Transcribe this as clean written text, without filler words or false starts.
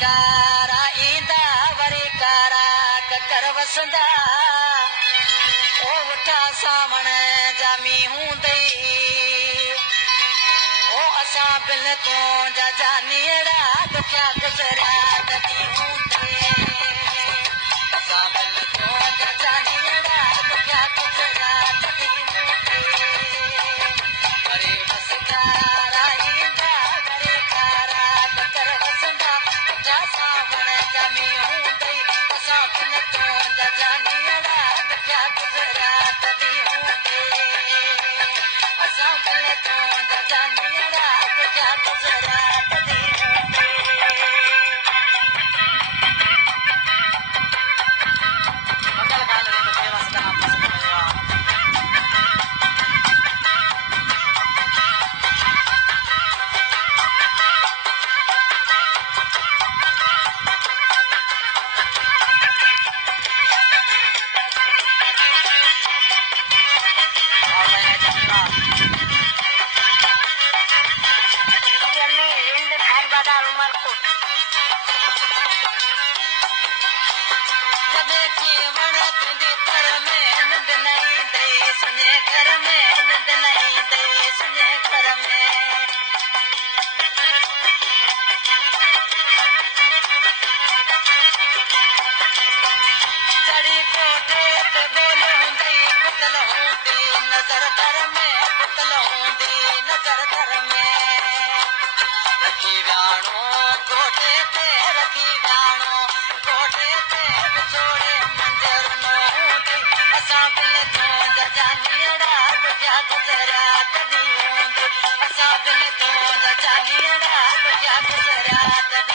وسڪارا ايندا وري ڪارا ڪڪر وسندا او وٺا سامڻ جامي هوندي او اسان بل تو جا جانيڙا دکيا گزرا تڏي هوندي اسان بل تو جا جانيڙا دکيا گزرا تڏي هوندي وري وسڪارا ايندا وري ڪارا ڪڪر وسندا وٺا سامڻ جامي هوندي اسان بل تو جا جانيڙا دکيا گزرا تڏي هوندي اسان بل تو جا جانيڙا دکيا گزرا تڏي هوندي منگل کان جو سيوا سلام پسند ڪيو Gujarat